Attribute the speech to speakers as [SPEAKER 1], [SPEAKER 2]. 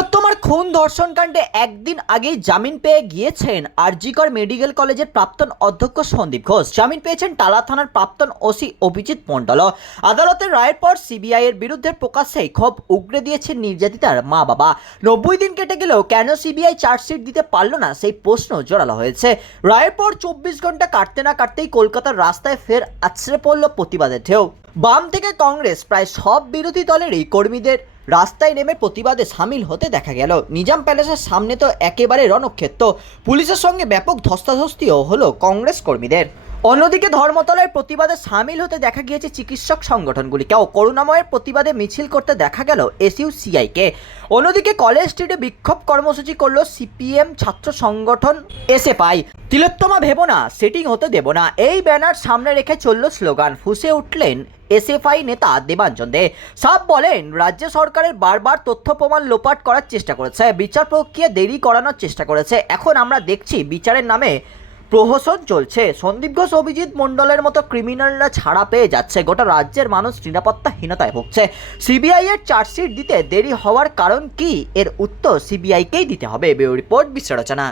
[SPEAKER 1] তিলোত্তমার খুন ধর্ষণ কাণ্ডে একদিন আগেই জামিন পেয়ে গিয়েছেন আরজিকর মেডিকেল কলেজের প্রাক্তন অধ্যক্ষ সন্দীপ ঘোষ। জামিন পেয়েছেন টালা থানার প্রাক্তন ওসি অভিজিৎ মণ্ডল। আদালতের রায়ের পর সিবিআই এর বিরুদ্ধে প্রকাশ্যেই ক্ষোভ উগড়ে দিয়েছেন নির্যাতিতার মা বাবা নব্বই দিন কেটে গেলেও কেন সিবিআই চার্জশিট দিতে পারল না সেই প্রশ্ন জোরালো হয়েছে। রায়ের পর চব্বিশ ঘণ্টা কাটতে না কাটতেই কলকাতার রাস্তায় ফের আছড়ে পড়ল প্রতিবাদের ঢেউ। বাম থেকে কংগ্রেস প্রায় সব বিরোধী দলেরই কর্মীদের রাস্তায় নেমে প্রতিবাদে সামিল হতে দেখা গেল। নিজাম প্যালেসের সামনে তো একেবারে রণক্ষেত্র। পুলিশের সঙ্গে ব্যাপক ধস্তাধস্তিও হলো কংগ্রেস কর্মীদের। অন্যদিকে ধর্মতলায় প্রতিবাদে সামিল হতে দেখা গিয়েছে চিকিৎসক সংগঠনগুলিকেও করুণাময়ের প্রতিবাদে মিছিল করতে দেখা গেল এসইউ সিআইকে অন্যদিকে কলেজ স্ট্রিটে বিক্ষোভ কর্মসূচি করল সিপিএম ছাত্র সংগঠন এসএফআই। তিলোত্তমা, ভেবো না, সেটিং হতে দেব না। এই ব্যানার সামনে রেখে চলল স্লোগান, ফুসে উঠলেন এসএফআই নেতা দেবাঞ্জন দে। সাপ বলেন, রাজ্য সরকারের বারবার তথ্য প্রমাণ লোপাট করার চেষ্টা করেছে। বিচার প্রক্রিয়া দেরি করানোর চেষ্টা করেছে। এখন আমরা দেখছি বিচারের নামে প্রহসন চলছে। সন্দীপ ঘোষ, অভিজিৎ মণ্ডলের মতো ক্রিমিনালরা ছাড়া পেয়ে যাচ্ছে। গোটা রাজ্যের মানুষ নিরাপত্তাহীনতায় ভুগছে। সিবিআই এর চার্জশিট দিতে দেরি হওয়ার কারণ কি? এর উত্তর সিবিআইকেই দিতে হবে। Bureau report বিশ্লেষণা